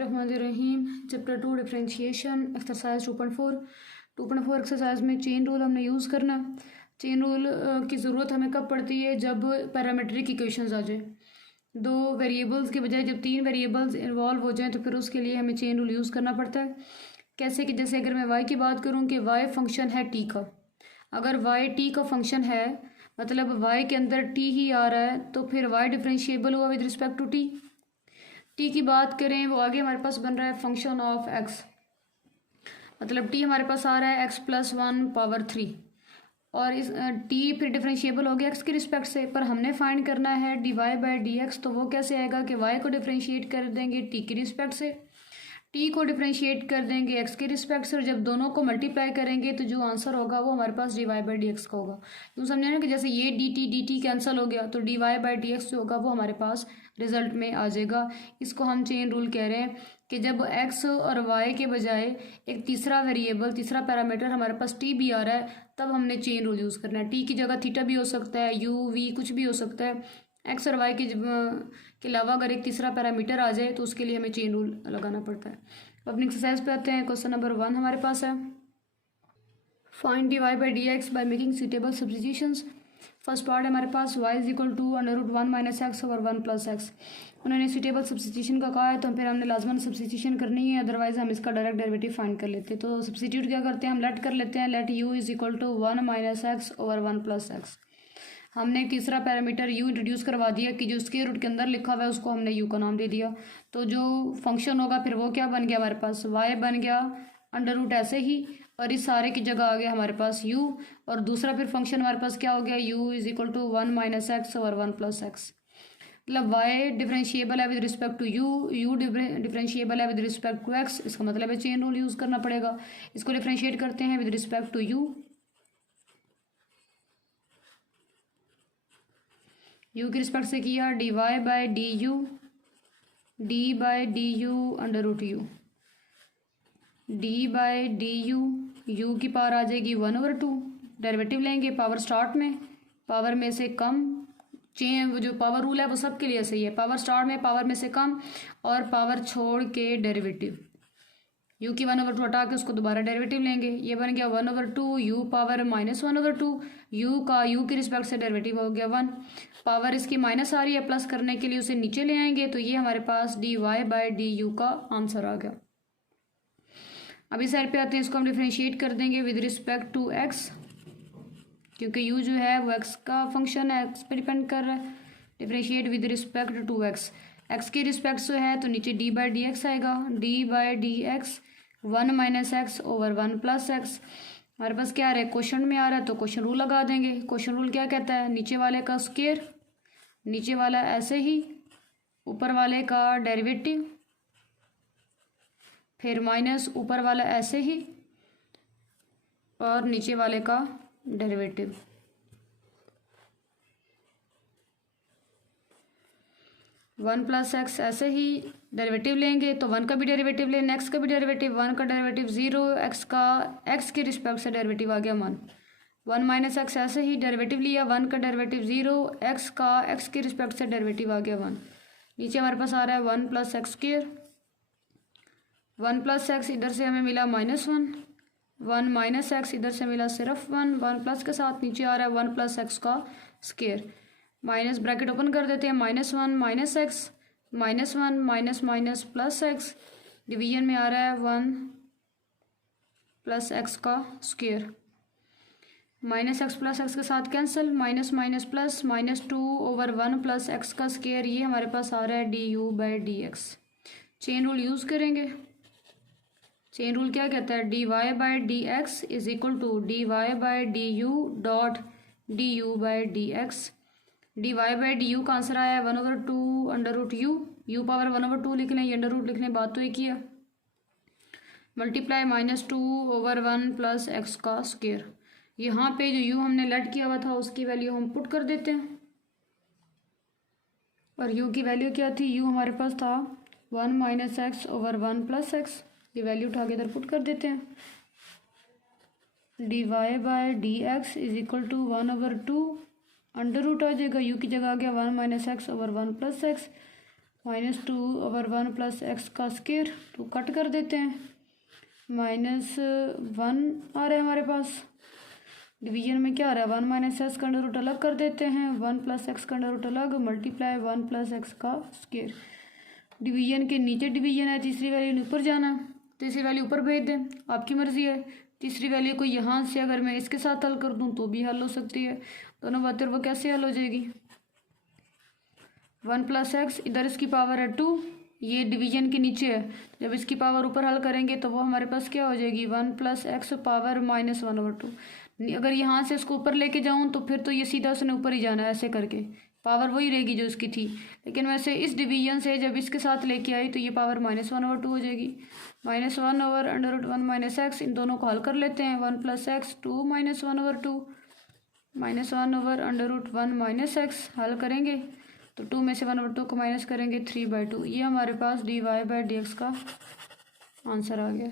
रहीम chapter 2 differentiation exercise 2.4 exercise में chain rule हमने use करना। चेन रूल की ज़रूरत हमें कब पड़ती है? जब पैरामीट्रिक इक्वेशंस आ जाए, दो वेरिएबल्स के बजाय जब तीन वेरिएबल्स इन्वॉल्व हो जाएं तो फिर उसके लिए हमें चेन रूल यूज़ करना पड़ता है। कैसे कि जैसे अगर मैं y की बात करूँ कि y फंक्शन है t का, अगर y t का फंक्शन है मतलब y के अंदर t ही आ रहा है तो फिर y डिफरेंशिएबल हुआ with respect to t। T की बात करें वो आगे हमारे पास बन रहा है फंक्शन ऑफ एक्स, मतलब टी हमारे पास आ रहा है x+1/3 और इस टी फिर डिफरेंशिएबल हो गया एक्स के रिस्पेक्ट से, पर हमने फाइंड करना है dy/dx। तो वो कैसे आएगा कि y को डिफरेंशिएट कर देंगे टी की रिस्पेक्ट से, टी को डिफरेंशिएट कर देंगे एक्स के रिस्पेक्ट से और जब दोनों को मल्टीप्लाई करेंगे तो जो आंसर होगा वो हमारे पास dy/dx का होगा। यूँ समझे ना कि जैसे ये dt कैंसिल हो गया तो dy/dx जो होगा वो हमारे पास रिजल्ट में आ जाएगा। इसको हम चेन रूल कह रहे हैं कि जब x और y के बजाय एक तीसरा वेरिएबल, तीसरा पैरामीटर हमारे पास t भी आ रहा है तब हमने चेन रूल यूज़ करना है। t की जगह थीटा भी हो सकता है, u v कुछ भी हो सकता है। एक्स और वाई के अलावा अगर एक तीसरा पैरामीटर आ जाए तो उसके लिए हमें चेन रूल लगाना पड़ता है। अपनी एक्सरसाइज पे आते हैं। क्वेश्चन नंबर 1 हमारे पास है, find dy/dx by making suitable substitutions. First part है हमारे पास y = √1 - x ओवर 1 + x। उन्होंने सुटेबल सब्स्टिट्यूशन का कहा है तो फिर हमने लाजमन सब्स्टिट्यूशन करनी है, अदरवाइज हम इसका डायरेक्ट डेरिवेटिव फाइंड कर लेते हैं। तो सब्स्टिट्यूट क्या करते हैं, हम लेट कर लेते हैं, let u = 1 - x over 1 + x। हमने तीसरा पैरामीटर u इंट्रोड्यूस करवा दिया कि जो स्क्वायर रूट के अंदर लिखा हुआ है उसको हमने u का नाम दे दिया। तो जो फंक्शन होगा फिर वो क्या बन गया हमारे पास, y बन गया √ ऐसे ही और इस सारे की जगह आ गया हमारे पास u और दूसरा फिर फंक्शन हमारे पास क्या हो गया, u = 1 - x ओवर 1 + x। मतलब y डिफरेंशिएबल है with respect to u differentiable है विद रिस्पेक्ट टू x। इसका मतलब है चेन रूल यूज़ करना पड़ेगा। इसको डिफरेंशिएट करते हैं विद रिस्पेक्ट टू u की रिस्पेक्ट से किया, dy/du d/du √u d/du u की पावर आ जाएगी 1/2। डेरिवेटिव लेंगे पावर स्टार्ट में, पावर में से कम, चेन जो पावर रूल है वो सबके लिए सही है, पावर स्टार्ट में पावर में से कम और पावर छोड़ के डेरिवेटिव। u की 1/2 हटा के उसको दोबारा डेरिवेटिव लेंगे, ये बन गया 1/2 u पावर -1/2 u का u की रिस्पेक्ट से डेरिवेटिव हो गया 1। पावर इसकी माइनस आ रही है, प्लस करने के लिए उसे नीचे ले आएंगे तो ये हमारे पास dy/du का आंसर आ गया। अब इस साइड पे आते हैं, इसको हम डिफरेंशिएट कर देंगे विद रिस्पेक्ट टू x, क्योंकि u जो है वो x का फंक्शन है, x पे डिपेंड कर रहा है। Differentiate with respect to x, x के रिस्पेक्ट से है तो नीचे d/dx आएगा, d/dx 1 - x ओवर 1 + x। हमारे पास क्या आ रहा है, क्वेश्चन में आ रहा है तो क्वेश्चन रूल लगा देंगे। क्वेश्चन रूल क्या कहता है, नीचे वाले का स्क्वायर, नीचे वाला ऐसे ही, ऊपर वाले का डेरिवेटिव, फिर माइनस ऊपर वाला ऐसे ही और नीचे वाले का डेरिवेटिव। वन प्लस एक्स ऐसे ही डेरिवेटिव लेंगे तो 1 का भी डेरिवेटिव लें, x का भी डेरिवेटिव, 1 का डेरिवेटिव 0, x का x के रिस्पेक्ट से डेरिवेटिव आ गया 1 - x ऐसे ही डेरिवेटिव लिया, 1 का डेरिवेटिव 0, x का x के रिस्पेक्ट से डेरिवेटिव आ गया 1। नीचे हमारे पास आ रहा है 1 + x², 1 + x इधर से हमें मिला -1, 1 - x इधर से मिला सिर्फ 1 प्लस के साथ नीचे आ रहा है 1 + x का स्क्वायर, माइनस ब्रैकेट ओपन कर देते हैं, -1 - x -1 प्लस x, डिवीजन में आ रहा है 1 + x का स्क्वायर, -x प्लस x के साथ cancel, minus minus plus, -2 over 1 + x का स्क्वायर, ये हमारे पास आ रहा है du/dx। चेन रूल यूज़ करेंगे। चेन रूल क्या कहता है, dy/dx = dy/du dot du/dx। dy/du का आंसर आया है 1/2 √u पावर 1/2 लिख लें, ये √ लिख लें, बात तो एक ही है, मल्टीप्लाई -2 ओवर 1 + x का स्क्वायर। यहाँ पे जो u हमने लेट किया हुआ था उसकी वैल्यू हम पुट कर देते हैं और u की वैल्यू क्या थी, u हमारे पास था 1 - x ओवर 1 + x, ये वैल्यू उठा के इधर पुट कर देते हैं। dy/dx = 1/2 √ आ जाएगा, u की जगह आ गया 1 - x ओवर 1 + x, -2/1 + x का स्क्वायर, तो कट कर देते हैं, -1 आ रहा है हमारे पास। डिवीजन में क्या आ रहा है, 1 - x का अंडर रूट अलग कर देते हैं, 1 + x का अंडर रूट अलग, मल्टीप्लाई 1 + x का स्क्वायर। डिवीजन के नीचे डिवीजन है, तीसरी वैल्यू ऊपर जाना, तीसरी वैल्यू ऊपर भेज दें, आपकी मर्जी है। तीसरी वैल्यू को यहाँ से अगर मैं इसके साथ हल कर दूँ तो भी हल हो सकती है, दोनों बातें वो कैसे हल हो जाएगी। 1 + x, इधर इसकी पावर है 2, ये डिवीजन के नीचे है, जब इसकी पावर ऊपर हल करेंगे तो वो हमारे पास क्या हो जाएगी, 1 + x पावर -1/2। अगर यहाँ से इसको ऊपर लेके जाऊँ तो फिर तो ये सीधा उसने ऊपर ही जाना है, ऐसे करके पावर वही रहेगी जो इसकी थी। लेकिन वैसे इस डिवीजन से जब इसके साथ लेके आई तो ये पावर -1/2 हो जाएगी। -1/√1 - x, इन दोनों को हल कर लेते हैं। 1 + x 2 - 1/2, -1/√1 - x हल करेंगे तो 2 में से 1/2 को माइनस करेंगे, 3/2। ये हमारे पास dy/dx का आंसर आ गया।